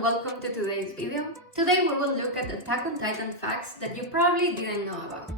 and welcome to today's video. Today we will look at Attack on Titan facts that you probably didn't know about.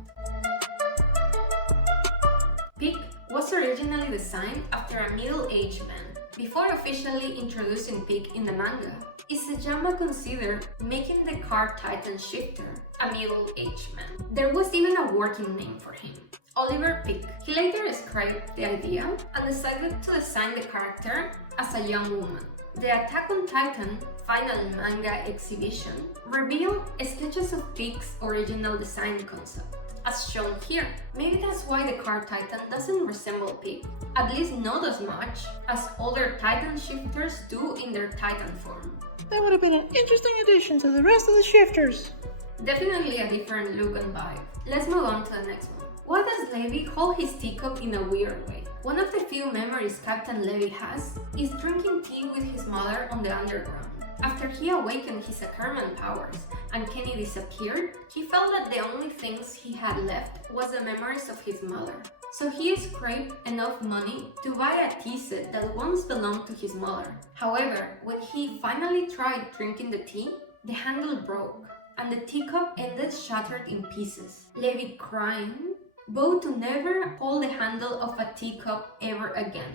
Pig was originally designed after a middle-aged man. Before officially introducing Pig in the manga, Isayama considered making the car Titan shifter a middle-aged man. There was even a working name for him, Oliver Pig. He later scrapped the idea and decided to design the character as a young woman. The Attack on Titan final manga exhibition revealed sketches of Pig's original design concept, as shown here. Maybe that's why the car Titan doesn't resemble Pig, at least not as much as other Titan shifters do in their Titan form. That would have been an interesting addition to the rest of the shifters. Definitely a different look and vibe. Let's move on to the next one. Why does Levy hold his teacup in a weird way? One of the few memories Captain Levy has is drinking tea with his mother on the underground. After he awakened his Ackerman powers and Kenny disappeared, he felt that the only things he had left was the memories of his mother. So he scraped enough money to buy a tea set that once belonged to his mother. However, when he finally tried drinking the tea, the handle broke and the teacup ended shattered in pieces. Levy, crying, vowed to never hold the handle of a teacup ever again.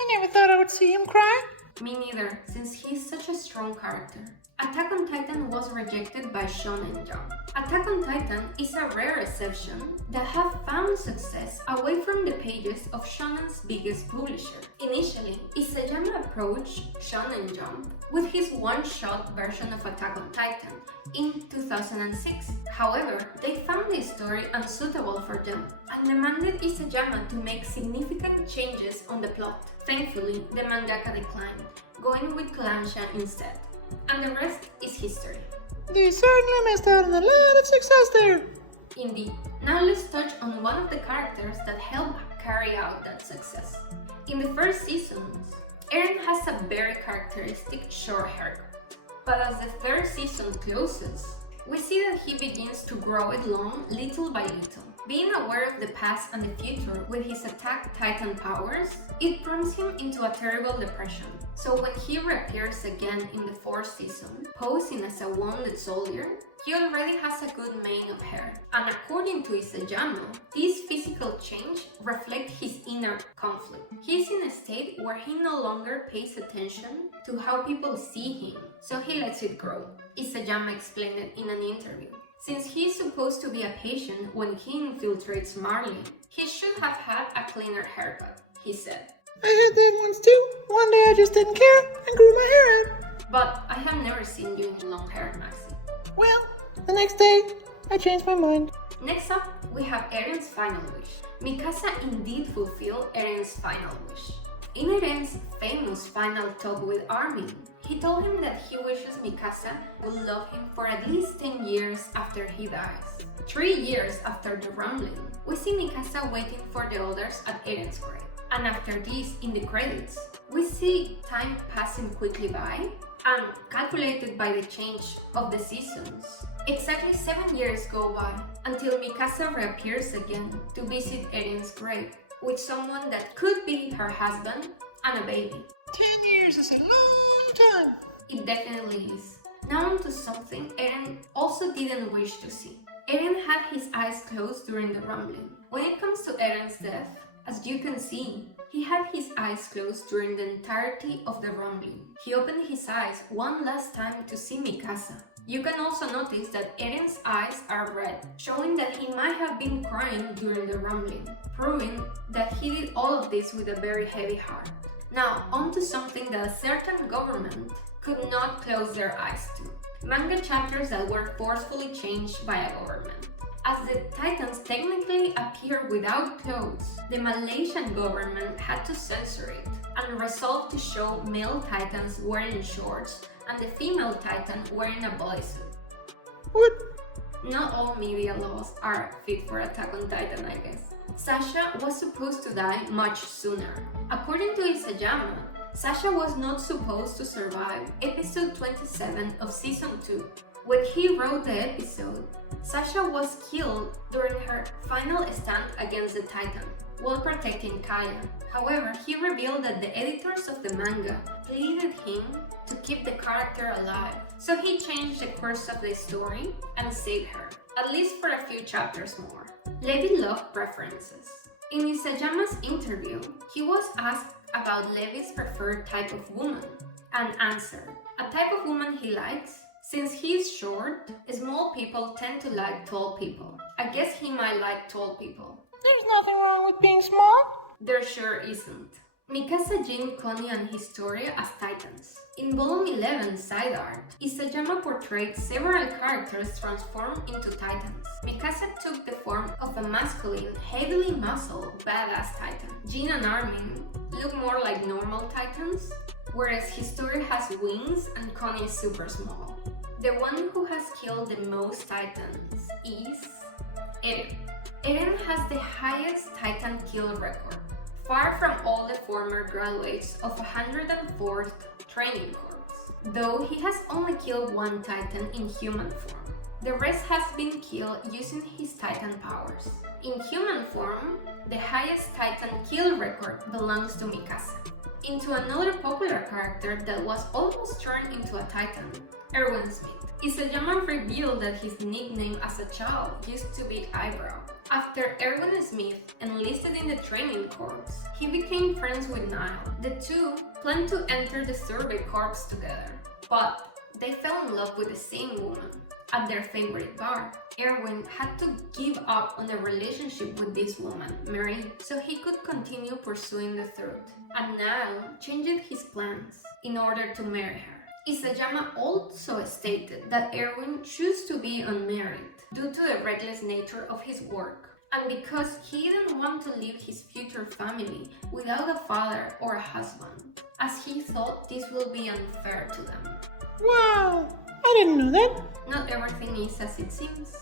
I never thought I would see him cry. Me neither, since he's such a strong character. Attack on Titan was rejected by Shonen Jump. Attack on Titan is a rare exception that have found success away from the pages of Shonen's biggest publisher. Initially, Isayama approached Shonen Jump with his one-shot version of Attack on Titan in 2006. However, they found the story unsuitable for them and demanded Isayama to make significant changes on the plot. Thankfully, the mangaka declined, going with Kodansha instead. And the rest is history. They certainly missed out on a lot of success there. Indeed. Now let's touch on one of the characters that helped carry out that success. In the first seasons, Eren has a very characteristic short haircut. But as the third season closes, we see that he begins to grow it long little by little. Being aware of the past and the future with his Attack Titan powers, it brings him into a terrible depression. So when he reappears again in the fourth season, posing as a wounded soldier, he already has a good mane of hair. And according to Isayama, this physical change reflects his inner conflict. He is in a state where he no longer pays attention to how people see him, so he lets it grow. Isayama explained it in an interview. Since he is supposed to be a patient when he infiltrates Marley, he should have had a cleaner haircut, he said. I had that once too. One day I just didn't care and grew my hair out. But I have never seen you in long hair, Maxi. Well, the next day, I changed my mind. Next up, we have Eren's final wish. Mikasa indeed fulfilled Eren's final wish. In Eren's famous final talk with Armin, he told him that he wishes Mikasa will love him for at least 10 years after he dies. 3 years after the rumbling, we see Mikasa waiting for the others at Eren's grave. And after this, in the credits, we see time passing quickly by and calculated by the change of the seasons. Exactly 7 years go by until Mikasa reappears again to visit Eren's grave with someone that could be her husband and a baby. 10 years is a long time. It definitely is. Now on to something Eren also didn't wish to see. Eren had his eyes closed during the rumbling. When it comes to Eren's death, as you can see, he had his eyes closed during the entirety of the rumbling. He opened his eyes one last time to see Mikasa. You can also notice that Eren's eyes are red, showing that he might have been crying during the rumbling, proving that he did all of this with a very heavy heart. Now, on to something that a certain government could not close their eyes to. Manga chapters that were forcefully changed by a government. As the Titans technically appear without clothes, the Malaysian government had to censor it and resolved to show male Titans wearing shorts and the female Titan wearing a bodysuit. What? Not all media laws are fit for Attack on Titan, I guess. Sasha was supposed to die much sooner. According to Isayama, Sasha was not supposed to survive episode 27 of season 2. When he wrote the episode, Sasha was killed during her final stand against the Titan while protecting Kaya. However, he revealed that the editors of the manga pleaded him to keep the character alive, so he changed the course of the story and saved her, at least for a few chapters more. Levy loved preferences. In Isayama's interview, he was asked about Levy's preferred type of woman and answered, "A type of woman he likes. Since he's short, small people tend to like tall people. I guess he might like tall people." There's nothing wrong with being small. There sure isn't. Mikasa joined Connie and Historia as Titans. In Volume 11 side art, Isayama portrayed several characters transformed into Titans. Mikasa took the form of a masculine, heavily muscled, badass Titan. Jin and Armin look more like normal Titans, whereas Historia has wings and Connie is super small. The one who has killed the most Titans is Eren. Eren has the highest Titan kill record, far from all the former graduates of 104th Training Corps, though he has only killed one Titan in human form. The rest has been killed using his Titan powers. In human form, the highest Titan kill record belongs to Mikasa. Into another popular character that was almost turned into a Titan, Erwinsmith. Isayama revealed that his nickname as a child used to be Eyebrow. After Erwinsmith enlisted in the training corps, he became friends with Nile. The two planned to enter the survey corps together, but they fell in love with the same woman at their favorite bar. Erwin had to give up on the relationship with this woman, Mary, so he could continue pursuing the third, and Nile changed his plans in order to marry her. Isayama also stated that Erwin chose to be unmarried due to the reckless nature of his work, and because he didn't want to leave his future family without a father or a husband, as he thought this will be unfair to them. Wow, I didn't know that. Not everything is as it seems.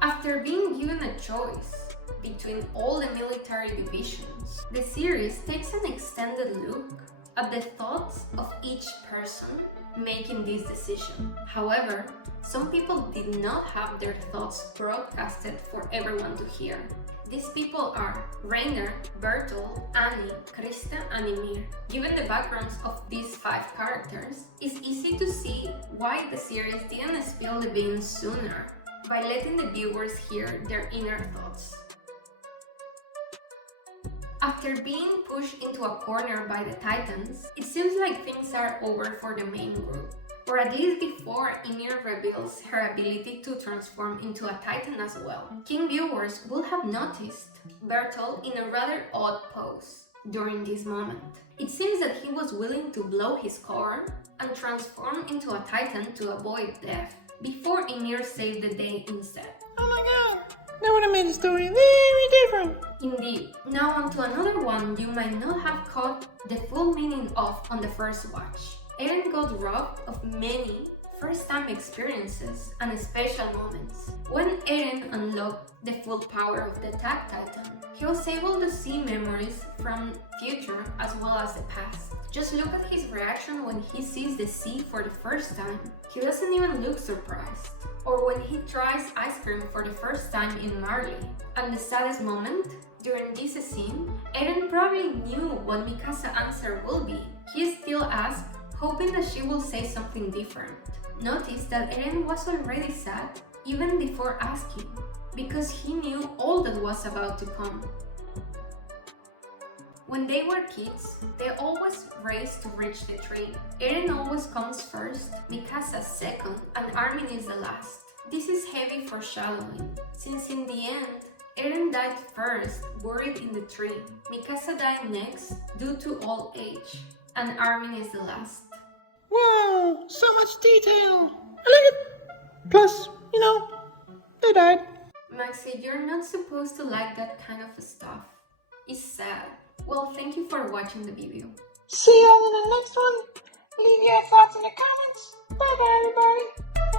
After being given a choice between all the military divisions, the series takes an extended look at the thoughts of each person making this decision. However, some people did not have their thoughts broadcasted for everyone to hear. These people are Reiner, Berto, Annie, Krista, and Ymir. Given the backgrounds of these 5 characters, it's easy to see why the series didn't spill the beans sooner, by letting the viewers hear their inner thoughts. After being pushed into a corner by the Titans, it seems like things are over for the main group. Or at least before Ymir reveals her ability to transform into a Titan as well. Keen viewers will have noticed Bertolt in a rather odd pose during this moment. It seems that he was willing to blow his core and transform into a Titan to avoid death, before Ymir saved the day instead. Oh my god, that would have made the story very different. Indeed. Now on to another one you might not have caught the full meaning of on the first watch. Eren got robbed of many first-time experiences and special moments. When Eren unlocked the full power of the Attack Titan, he was able to see memories from future as well as the past. Just look at his reaction when he sees the sea for the first time. He doesn't even look surprised. Or when he tries ice cream for the first time in Marley. And the saddest moment, during this scene, Eren probably knew what Mikasa's answer will be. He still asked, hoping that she will say something different. Notice that Eren was already sad even before asking, because he knew all that was about to come. When they were kids, they always raced to reach the tree. Eren always comes first, Mikasa second, and Armin is the last. This is heavy foreshadowing, since in the end, Eren died first, buried in the tree. Mikasa died next, due to old age, and Armin is the last. Wow, so much detail. I like it. Plus, they died. Maxie, you're not supposed to like that kind of stuff. It's sad. Well, thank you for watching the video. See you all in the next one. Leave your thoughts in the comments. Bye bye, everybody.